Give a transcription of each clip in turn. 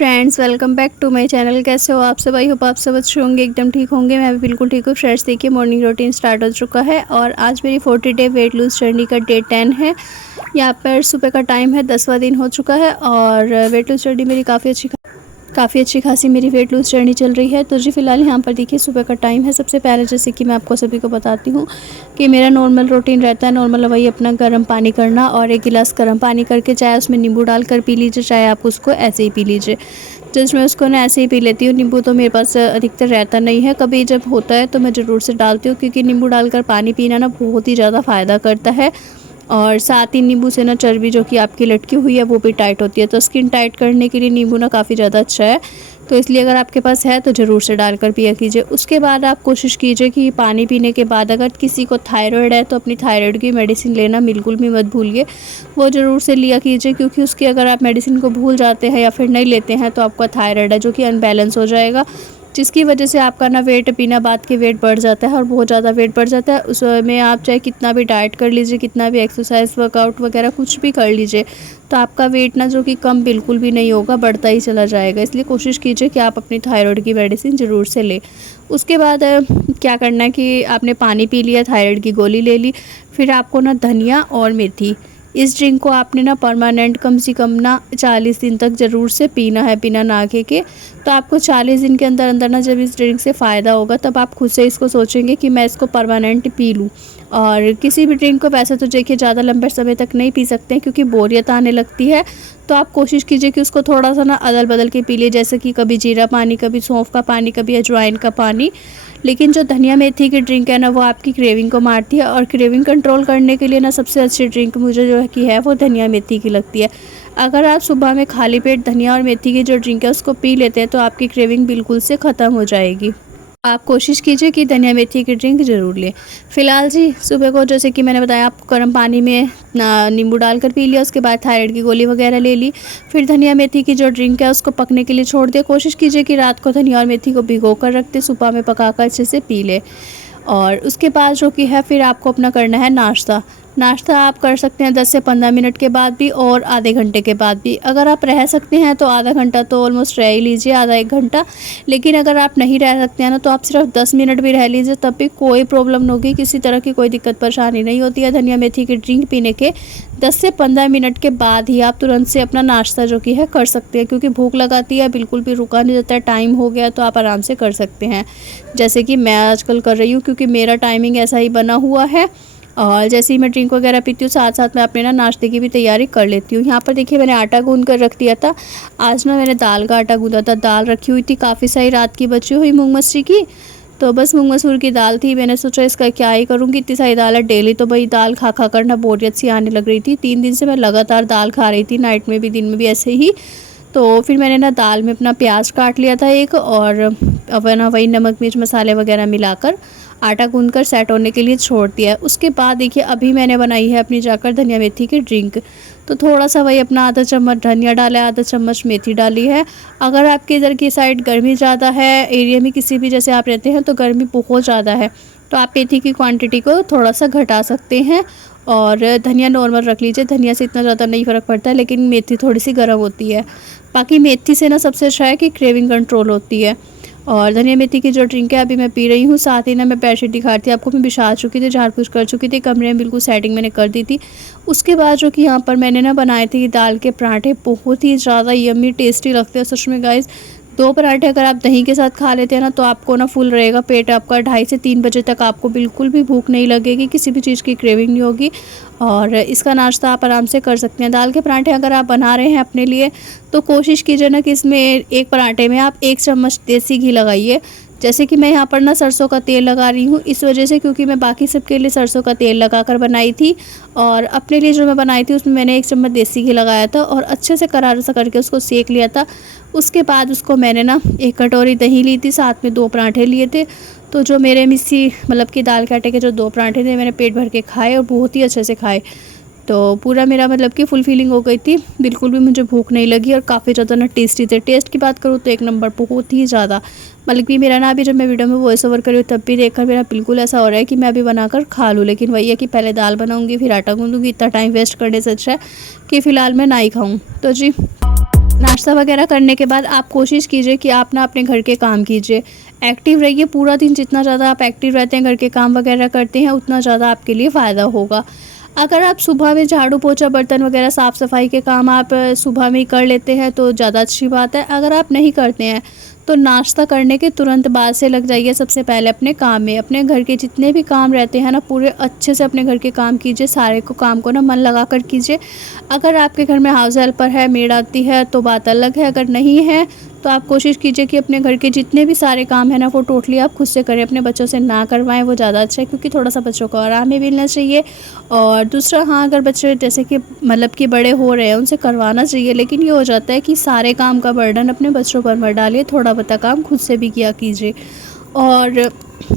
Friends, welcome back to my channel. कैसे हो आप सब? आई होप आप सब अच्छे होंगे, एकदम ठीक होंगे। मैं भी बिल्कुल ठीक हूँ। फ्रेंड्स देखिए, मॉर्निंग रूटीन स्टार्ट हो चुका है और आज मेरी 40 डे वेट लूज़ जर्नी का डे 10 है। यहाँ पर सुबह का टाइम है, 10वां दिन हो चुका है और वेट लूज़ जर्नी मेरी काफ़ी अच्छी खासी मेरी वेट लूज़ जर्नी चल रही है। तो जी फ़िलहाल यहाँ पर देखिए सुबह का टाइम है। सबसे पहले जैसे कि मैं आपको सभी को बताती हूँ कि मेरा नॉर्मल रूटीन रहता है। नॉर्मल वही अपना गर्म पानी करना और 1 गिलास गर्म पानी करके चाहे उसमें नींबू डालकर पी लीजिए, चाहे आप उसको ऐसे ही पी लीजिए। जस्ट मैं उसको ना ऐसे ही पी लेती हूँ। नींबू तो मेरे पास अधिकतर रहता नहीं है, कभी जब होता है तो मैं ज़रूर से डालती हूँ, क्योंकि नींबू डालकर पानी पीना ना बहुत ही ज़्यादा फ़ायदा करता है। और साथ ही नींबू से ना चर्बी जो कि आपकी लटकी हुई है वो भी टाइट होती है। तो स्किन टाइट करने के लिए नींबू ना काफ़ी ज़्यादा अच्छा है। तो इसलिए अगर आपके पास है तो ज़रूर से डालकर पिया कीजिए। उसके बाद आप कोशिश कीजिए कि पानी पीने के बाद अगर किसी को थायराइड है तो अपनी थायराइड की मेडिसिन लेना बिल्कुल भी मत भूलिए, वो ज़रूर से लिया कीजिए। क्योंकि उसकी अगर आप मेडिसिन को भूल जाते हैं या फिर नहीं लेते हैं तो आपका थायराइड है जो कि अनबैलेंस हो जाएगा, जिसकी वजह से आपका ना वेट बिना बात के वेट बढ़ जाता है और बहुत ज़्यादा वेट बढ़ जाता है। उसमें आप चाहे कितना भी डाइट कर लीजिए, कितना भी एक्सरसाइज वर्कआउट वगैरह कुछ भी कर लीजिए, तो आपका वेट ना जो कि कम बिल्कुल भी नहीं होगा, बढ़ता ही चला जाएगा। इसलिए कोशिश कीजिए कि आप अपनी थायराइड की मेडिसिन ज़रूर से लें। उसके बाद क्या करना है कि आपने पानी पी लिया, थायराइड की गोली ले ली, फिर आपको ना धनिया और मेथी, इस ड्रिंक को आपने ना परमानेंट कम से कम ना 40 दिन तक ज़रूर से पीना है, बिना नाके के। तो आपको 40 दिन के अंदर अंदर ना जब इस ड्रिंक से फ़ायदा होगा, तब आप खुद से इसको सोचेंगे कि मैं इसको परमानेंट पी लूँ। और किसी भी ड्रिंक को वैसे तो देखिए ज़्यादा लंबे समय तक नहीं पी सकते हैं, क्योंकि बोरियत आने लगती है। तो आप कोशिश कीजिए कि उसको थोड़ा सा ना अदल बदल के पी लिए, जैसे कि कभी जीरा पानी, कभी सौंफ का पानी, कभी अजवाइन का पानी। लेकिन जो धनिया मेथी की ड्रिंक है ना, वो आपकी क्रेविंग को मारती है। और क्रेविंग कंट्रोल करने के लिए ना सबसे अच्छी ड्रिंक मुझे जो है कि है वो धनिया मेथी की लगती है। अगर आप सुबह में खाली पेट धनिया और मेथी की जो ड्रिंक है उसको पी लेते हैं तो आपकी क्रेविंग बिल्कुल से ख़त्म हो जाएगी। आप कोशिश कीजिए कि धनिया मेथी की ड्रिंक ज़रूर लें। फ़िलहाल जी सुबह को जैसे कि मैंने बताया आपको, गर्म पानी में नींबू डालकर पी लिया। उसके बाद थायराइड की गोली वगैरह ले ली। फिर धनिया मेथी की जो ड्रिंक है उसको पकने के लिए छोड़ दिया। कोशिश कीजिए कि रात को धनिया और मेथी को भिगो कर रख दें, सुबह में पकाकर अच्छे से पी लें। और उसके बाद जो कि है फिर आपको अपना करना है नाश्ता। नाश्ता आप कर सकते हैं 10 से 15 मिनट के बाद भी और आधे घंटे के बाद भी। अगर आप रह सकते हैं तो आधा घंटा तो ऑलमोस्ट रह ही लीजिए, आधा 1 घंटा। लेकिन अगर आप नहीं रह सकते हैं ना, तो आप सिर्फ 10 मिनट भी रह लीजिए, तब भी कोई प्रॉब्लम नहीं होगी, किसी तरह की कोई दिक्कत परेशानी नहीं होती है। धनिया मेथी की ड्रिंक पीने के 10 से 15 मिनट के बाद ही आप तुरंत से अपना नाश्ता जो कि है कर सकते हैं, क्योंकि भूख लगाती है, बिल्कुल भी रुका नहीं जाता है। टाइम हो गया तो आप आराम से कर सकते हैं, जैसे कि मैं आजकल कर रही हूँ, क्योंकि मेरा टाइमिंग ऐसा ही बना हुआ है। और जैसे ही मैं ड्रिंक वगैरह पीती हूँ, साथ साथ मैं अपने ना नाश्ते की भी तैयारी कर लेती हूँ। यहाँ पर देखिए मैंने आटा गूंद कर रख दिया था। आज ना मैंने दाल का आटा गूंदा था। दाल रखी हुई थी काफ़ी सारी, रात की बची हुई मूंग मसूर की। तो बस मूंग मसूर की दाल थी। मैंने सोचा इसका क्या ही करूँगी, इतनी सारी दाल है, डेली तो भाई दाल खा खा कर ना बोरियत सी आने लग रही थी। 3 दिन से मैं लगातार दाल खा रही थी, नाइट में भी दिन में भी ऐसे ही। तो फिर मैंने ना दाल में अपना प्याज काट लिया था एक, और अब ना वही नमक मिर्च मसाले वगैरह मिलाकर आटा गूंदकर सेट होने के लिए छोड़ दिया है। उसके बाद देखिए अभी मैंने बनाई है अपनी जाकर धनिया मेथी की ड्रिंक। तो थोड़ा सा वही अपना आधा चम्मच धनिया डाला है, आधा चम्मच मेथी डाली है। अगर आपके इधर की साइड गर्मी ज़्यादा है, एरिया में किसी भी जैसे आप रहते हैं तो गर्मी बहुत ज़्यादा है, तो आप मेथी की क्वांटिटी को थोड़ा सा घटा सकते हैं। और धनिया नॉर्मल रख लीजिए, धनिया से इतना ज़्यादा नहीं फ़र्क पड़ता है, लेकिन मेथी थोड़ी सी गर्म होती है। बाकी मेथी से ना सबसे अच्छा है कि क्रेविंग कंट्रोल होती है। और धनिया मेथी की जो ड्रिंक है अभी मैं पी रही हूँ। साथ ही ना मैं बेडशीट दिखा रही थी आपको, मैं बिछा चुकी थी, झाड़ फूँक कर चुकी थी, कमरे में बिल्कुल सेटिंग मैंने कर दी थी। उसके बाद जो कि यहाँ पर मैंने ना बनाए थे दाल के पराठे, बहुत ही ज़्यादा यम्मी टेस्टी लगते हैं सच में गाइस। 2 पराठे अगर आप दही के साथ खा लेते हैं ना, तो आपको ना फुल रहेगा पेट आपका। 2:30 से 3 बजे तक आपको बिल्कुल भी भूख नहीं लगेगी, किसी भी चीज़ की क्रेविंग नहीं होगी। और इसका नाश्ता आप आराम से कर सकते हैं। दाल के पराठे अगर आप बना रहे हैं अपने लिए, तो कोशिश कीजिए ना कि इसमें एक पराठे में आप 1 चम्मच देसी घी लगाइए। जैसे कि मैं यहाँ पर ना सरसों का तेल लगा रही हूँ, इस वजह से क्योंकि मैं बाकी सबके लिए सरसों का तेल लगाकर बनाई थी, और अपने लिए जो मैं बनाई थी उसमें मैंने 1 चम्मच देसी घी लगाया था और अच्छे से करारा सा करके उसको सेक लिया था। उसके बाद उसको मैंने ना 1 कटोरी दही ली थी, साथ में 2 पराठे लिए थे। तो जो मेरे मिस्सी मतलब कि दाल के आटे के जो 2 पराठे थे, मैंने पेट भर के खाए और बहुत ही अच्छे से खाए। तो पूरा मेरा मतलब कि फुल फीलिंग हो गई थी, बिल्कुल भी मुझे भूख नहीं लगी और काफ़ी ज़्यादा ना टेस्टी थे। टेस्ट की बात करूँ तो 1 नंबर, बहुत ही ज़्यादा। मतलब कि मेरा ना अभी जब मैं वीडियो में वॉइस ओवर कर रही हूँ तब भी देखकर मेरा बिल्कुल ऐसा हो रहा है कि मैं अभी बनाकर खा लूँ। लेकिन वही है कि पहले दाल बनाऊँगी फिर आटा गूँधूँगी, इतना टाइम वेस्ट करने से अच्छा है कि फ़िलहाल मैं ना ही खाऊँ। तो जी नाश्ता वगैरह करने के बाद आप कोशिश कीजिए कि आप ना अपने घर के काम कीजिए, एक्टिव रहिए पूरा दिन। जितना ज़्यादा आप एक्टिव रहते हैं, घर के काम वगैरह करते हैं, उतना ज़्यादा आपके लिए फ़ायदा होगा। अगर आप सुबह में झाड़ू पोछा बर्तन वगैरह साफ़ सफाई के काम आप सुबह में ही कर लेते हैं तो ज़्यादा अच्छी बात है। अगर आप नहीं करते हैं तो नाश्ता करने के तुरंत बाद से लग जाइए सबसे पहले अपने काम में। अपने घर के जितने भी काम रहते हैं ना, पूरे अच्छे से अपने घर के काम कीजिए, सारे को काम को ना मन लगा कर कीजिए। अगर आपके घर में हाउस हेल्पर है, मेड आती है तो बात अलग है, अगर नहीं है तो आप कोशिश कीजिए कि अपने घर के जितने भी सारे काम हैं ना, वो टोटली आप खुद से करें, अपने बच्चों से ना करवाएं, वो ज़्यादा अच्छा है। क्योंकि थोड़ा सा बच्चों को आराम भी मिलना चाहिए। और दूसरा, हाँ, अगर बच्चे जैसे कि मतलब कि बड़े हो रहे हैं, उनसे करवाना चाहिए, लेकिन ये हो जाता है कि सारे काम का बर्डन अपने बच्चों पर मत डालिए, थोड़ा बहुत काम खुद से भी किया कीजिए। और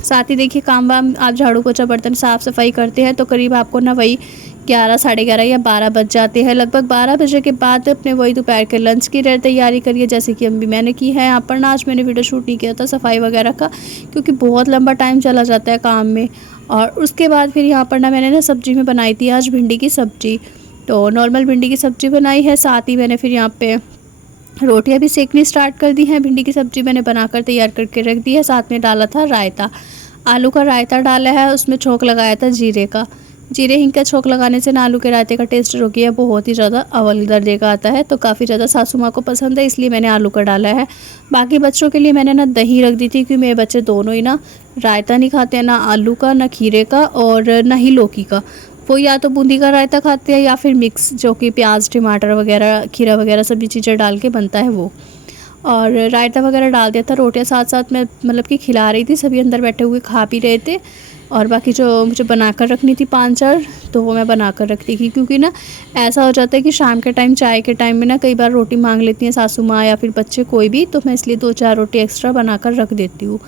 साथ ही देखिए, काम वाम आप झाड़ू पोछा बर्तन साफ़ सफाई करते हैं तो करीब आपको ना वही 11, साढ़े 11 या 12 बज जाते हैं। लगभग 12 बजे के बाद अपने वही दोपहर के लंच की तैयारी करिए, जैसे कि अभी मैंने की है। यहाँ पर ना आज मैंने वीडियो शूट नहीं किया था सफाई वगैरह का, क्योंकि बहुत लंबा टाइम चला जाता है काम में। और उसके बाद फिर यहाँ पर ना मैंने ना सब्ज़ी में बनाई थी आज भिंडी की सब्ज़ी, तो नॉर्मल भिंडी की सब्ज़ी बनाई है। साथ ही मैंने फिर यहाँ पे रोटियां भी सेकनी स्टार्ट कर दी हैं। भिंडी की सब्ज़ी मैंने बनाकर तैयार करके रख दी है। साथ में डाला था रायता, आलू का रायता डाला है, उसमें छोंक लगाया था जीरे का। जीरे हिंग का छोंक लगाने से ना आलू के रायते का टेस्ट जो कि है बहुत ही ज़्यादा अव्वल दर्जे का आता है, तो काफ़ी ज़्यादा सासू माँ को पसंद है, इसलिए मैंने आलू का डाला है। बाकी बच्चों के लिए मैंने ना दही रख दी थी, क्योंकि मेरे बच्चे दोनों ही ना रायता नहीं खाते हैं, ना आलू का, ना खीरे का और ना ही लौकी का। वो या तो बूंदी का रायता खाते हैं या फिर मिक्स, जो कि प्याज टमाटर वगैरह खीरा वगैरह सभी चीज़ें डाल के बनता है वो। और रायता वगैरह डाल दिया था। रोटियां साथ साथ मैं मतलब कि खिला रही थी, सभी अंदर बैठे हुए खा पी रहे थे। और बाकी जो मुझे बनाकर रखनी थी 5-4, तो वो मैं बनाकर रखती थी, क्योंकि ना ऐसा हो जाता है कि शाम के टाइम चाय के टाइम में ना कई बार रोटी मांग लेती हैं सासू माँ या फिर बच्चे कोई भी, तो मैं इसलिए 2-4 रोटी एक्स्ट्रा बनाकर रख देती हूँ।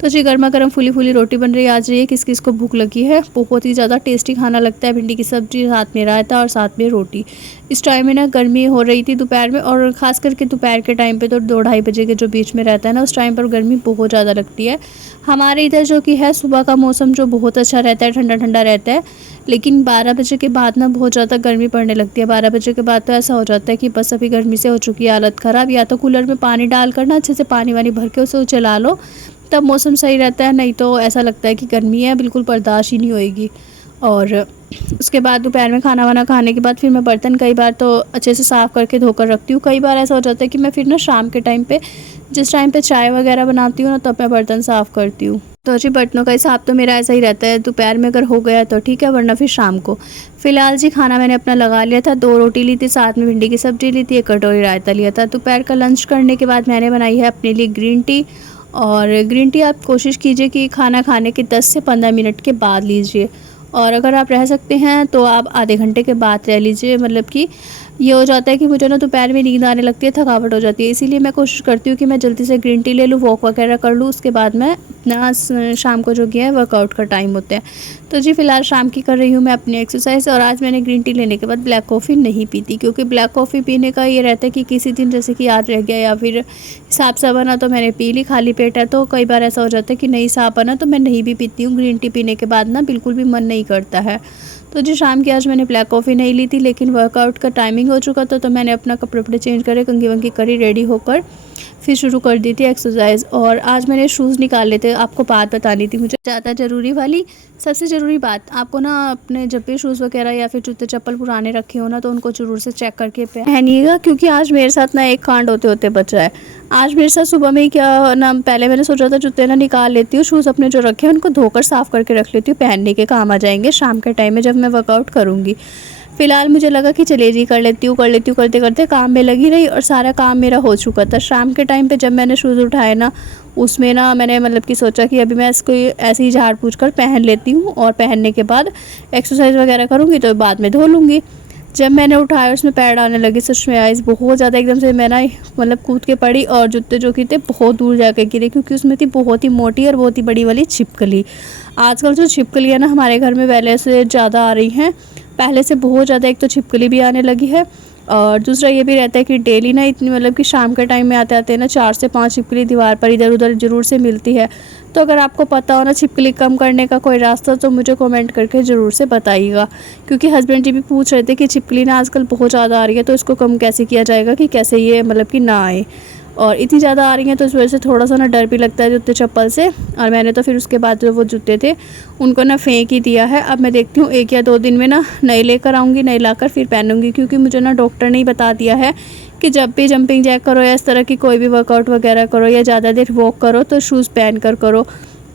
तो जी, गर्मा गर्म फुली फुली रोटी बन रही है। आज ये किस किस को भूख लगी है, बहुत ही ज़्यादा टेस्टी खाना लगता है, भिंडी की सब्ज़ी, साथ में रायता और साथ में रोटी। इस टाइम में ना गर्मी हो रही थी दोपहर में, और ख़ास करके दोपहर के टाइम पे तो 2-2:30 बजे के जो बीच में रहता है ना, उस टाइम पर गर्मी बहुत ज़्यादा लगती है। हमारे इधर जो कि है सुबह का मौसम जो बहुत अच्छा रहता है, ठंडा ठंडा रहता है, लेकिन 12 बजे के बाद ना बहुत ज़्यादा गर्मी पड़ने लगती है। 12 बजे के बाद तो ऐसा हो जाता है कि बस अभी गर्मी से हो चुकी है हालत ख़राब, या तो कूलर में पानी डाल कर ना अच्छे से पानी वानी भर के उसे चला लो, तब मौसम सही रहता है, नहीं तो ऐसा लगता है कि गर्मी है, बिल्कुल बर्दाश्त ही नहीं होएगी। और उसके बाद दोपहर में खाना वाना खाने के बाद फिर मैं बर्तन कई बार तो अच्छे से साफ़ करके धोकर रखती हूँ। कई बार ऐसा हो जाता है कि मैं फिर ना शाम के टाइम पे, जिस टाइम पे चाय वगैरह बनाती हूँ ना, तब मैं बर्तन साफ़ करती हूँ। तो जी, बर्तनों का हिसाब तो मेरा ऐसा ही रहता है, दोपहर में अगर हो गया तो ठीक है, वरना फिर शाम को। फ़िलहाल जी, खाना मैंने अपना लगा लिया था। 2 रोटी ली थी, साथ में भिंडी की सब्ज़ी ली थी, 1 कटोरी रायता लिया था। दोपहर का लंच करने के बाद मैंने बनाई है अपने लिए ग्रीन टी। और ग्रीन टी आप कोशिश कीजिए कि खाना खाने के 10 से 15 मिनट के बाद लीजिए, और अगर आप रह सकते हैं तो आप आधे घंटे के बाद रह लीजिए। मतलब कि ये हो जाता है कि मुझे ना दोपहर में नींद आने लगती है, थकावट हो जाती है, इसीलिए मैं कोशिश करती हूँ कि मैं जल्दी से ग्रीन टी ले लूँ, वॉक वगैरह कर लूँ, उसके बाद मैं अपना शाम को जो कि है वर्कआउट का टाइम होता है। तो जी, फ़िलहाल शाम की कर रही हूँ मैं अपनी एक्सरसाइज। और आज मैंने ग्रीन टी लेने के बाद ब्लैक कॉफ़ी नहीं पीती, क्योंकि ब्लैक कॉफ़ी पीने का ये रहता है कि किसी दिन जैसे कि याद रह गया या फिर साफ सा बना तो मैंने पी ली, खाली पेट है तो कई बार ऐसा हो जाता है कि नहीं साफ बना तो मैं नहीं भी पीती हूँ। ग्रीन टी पीने के बाद ना बिल्कुल भी मन नहीं करता है। तो जी, शाम की आज मैंने ब्लैक कॉफ़ी नहीं ली थी, लेकिन वर्कआउट का टाइमिंग हो चुका था, तो मैंने अपना कपड़े वपड़े चेंज करे, कंघी वंघी करी, रेडी होकर फिर शुरू कर दी थी एक्सरसाइज। और आज मैंने शूज़ निकाल लेते, आपको बात बतानी थी मुझे ज़्यादा ज़रूरी वाली। सबसे ज़रूरी बात, आपको ना अपने जब भी शूज़ वगैरह या फिर जूते चप्पल पुराने रखे हो ना, तो उनको ज़रूर से चेक करके पहनिएगा, क्योंकि आज मेरे साथ ना एक कांड होते होते बचा है। आज मेरे साथ सुबह में ही क्या ना, पहले मैंने सोचा था जूते ना निकाल लेती हूँ, शूज़ अपने जो रखे हैं उनको धोकर साफ़ करके रख लेती हूँ, पहनने के काम आ जाएंगे शाम के टाइम में जब मैं वर्कआउट करूँगी। फ़िलहाल मुझे लगा कि चलिए जी कर लेती हूँ, करते करते काम में लगी रही, और सारा काम मेरा हो चुका था। शाम के टाइम पे जब मैंने शूज़ उठाए ना, उसमें ना मैंने मतलब कि सोचा कि अभी मैं इसको ऐसे ही झाड़ पूछ कर पहन लेती हूँ, और पहनने के बाद एक्सरसाइज वगैरह करूँगी तो बाद में धो लूँगी। जब मैंने उठाया उसमें पैर डालने लगी, सच में आइज़ बहुत ज़्यादा एकदम से मैं ना मतलब कूद के पड़ी, और जूते जो कि थे बहुत दूर जाकर गिरे, क्योंकि उसमें थी बहुत ही मोटी और बहुत ही बड़ी वाली छिपकली। आजकल जो छिपकलियाँ ना हमारे घर में पहले से ज़्यादा आ रही हैं, पहले से बहुत ज़्यादा एक तो छिपकली भी आने लगी है, और दूसरा ये भी रहता है कि डेली ना इतनी मतलब कि शाम के टाइम में आते आते ना 4 से 5 छिपकली दीवार पर इधर उधर ज़रूर से मिलती है। तो अगर आपको पता हो ना छिपकली कम करने का कोई रास्ता तो मुझे कमेंट करके ज़रूर से बताइएगा, क्योंकि हस्बैंड जी भी पूछ रहे थे कि छिपकली ना आजकल बहुत ज़्यादा आ रही है, तो इसको कम कैसे किया जाएगा कि कैसे ये मतलब कि ना आए। और इतनी ज़्यादा आ रही हैं तो इस वजह से थोड़ा सा ना डर भी लगता है जूते चप्पल से। और मैंने तो फिर उसके बाद जो वो जूते थे उनको ना फेंक ही दिया है। अब मैं देखती हूँ 1 या 2 दिन में ना नए लेकर आऊँगी, नए लाकर फिर पहनूँगी, क्योंकि मुझे ना डॉक्टर ने ही बता दिया है कि जब भी जंपिंग जैक करो या इस तरह की कोई भी वर्कआउट वगैरह करो या ज़्यादा देर वॉक करो तो शूज़ पहन कर करो।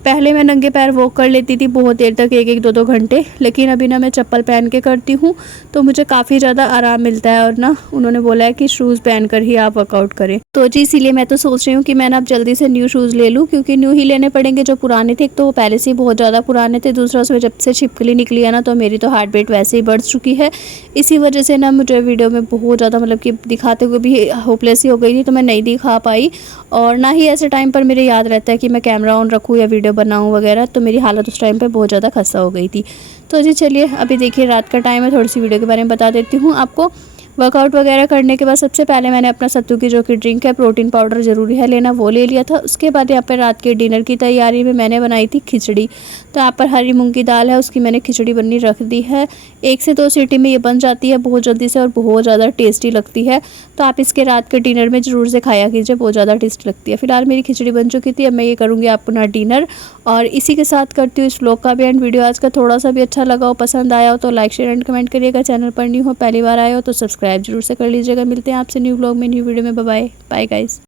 पहले मैं नंगे पैर वॉक कर लेती थी बहुत देर तक, 1-1 2-2 घंटे, लेकिन अभी ना मैं चप्पल पहन के करती हूँ तो मुझे काफ़ी ज़्यादा आराम मिलता है। और ना उन्होंने बोला है कि शूज़ पहन कर ही आप वर्कआउट करें। तो जी इसीलिए मैं तो सोच रही हूँ कि मैं ना अब जल्दी से न्यू शूज़ ले लूँ, क्योंकि न्यू ही लेने पड़ेंगे। जो पुराने थे एक तो वो पहले से ही बहुत ज़्यादा पुराने थे, दूसरा उसमें जब से छिपकली निकली है ना तो मेरी तो हार्ट बीट वैसे ही बढ़ चुकी है। इसी वजह से ना मुझे वीडियो में बहुत ज़्यादा मतलब कि दिखाते हुए भी होपलेस ही हो गई थी, तो मैं नहीं दिखा पाई। और ना ही ऐसे टाइम पर मेरे याद रहता है कि मैं कैमरा ऑन रखूँ या वीडियो बनाऊँ वगैरह, तो मेरी हालत उस टाइम पे बहुत ज़्यादा खस्ता हो गई थी। तो जी चलिए अभी देखिए रात का टाइम है, थोड़ी सी वीडियो के बारे में बता देती हूँ आपको। वर्कआउट वगैरह करने के बाद सबसे पहले मैंने अपना सत्तू की जो कि ड्रिंक है, प्रोटीन पाउडर ज़रूरी है लेना, वो ले लिया था। उसके बाद यहाँ पर रात के डिनर की तैयारी में मैंने बनाई थी खिचड़ी। तो यहाँ पर हरी मूंग की दाल है, उसकी मैंने खिचड़ी बननी रख दी है। 1 से 2 सीटी में ये बन जाती है बहुत जल्दी से और बहुत ज़्यादा टेस्टी लगती है। तो आप इसके रात के डिनर में ज़रूर से खाया कीजिए, बहुत ज़्यादा टेस्टी लगती है। फिलहाल मेरी खिचड़ी बन चुकी थी, अब मैं ये करूँगी अपना डिनर और इसी के साथ करती हूँ इस व्लॉग का भी एंड। वीडियो आज का थोड़ा सा भी अच्छा लगा हो, पसंद आया हो तो लाइक शेयर एंड कमेंट करिएगा। चैनल पर न्यू हो, पहली बार आए हो तो सब्सक्राइब जरूर से कर लीजिएगा। मिलते हैं आपसे न्यू व्लॉग में, न्यू वीडियो में। Bye bye guys.